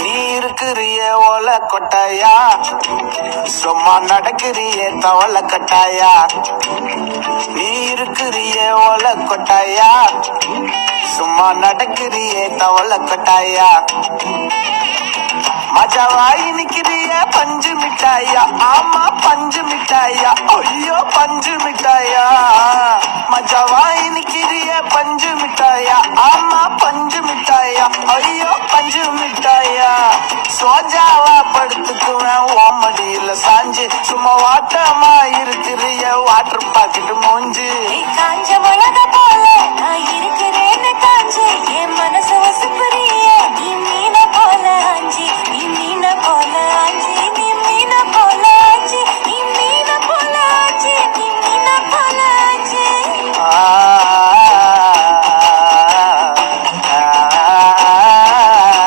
நீ இருக்கிறிய ஓல கொட்டாயா, சும்மா நடக்கிறிய தவள கட்டாயா. நீ இருக்கிறிய ஓல கொட்டாயா, சும்மா நடக்கிறிய தவள கட்டாயா. மஜாவாய் நிக்கிறிய பஞ்சு மிட்டாயா, ஆமா பஞ்சு மிட்டாயா, ஐயோ பஞ்சு மிட்டாயா. மஜாவாய் நிக்கிறிய பஞ்சு மிட்டாயா, ஆமா பஞ்சு மிட்டாயா, ஐயோ பஞ்சு மிட்டாயா. சோஜாவா படுத்துக்குவேன் ஓமடியில சாஞ்சு, சும்மா வாட்டமா இருக்கிறிய வாட்டர் பாக்கெட் மூஞ்சு.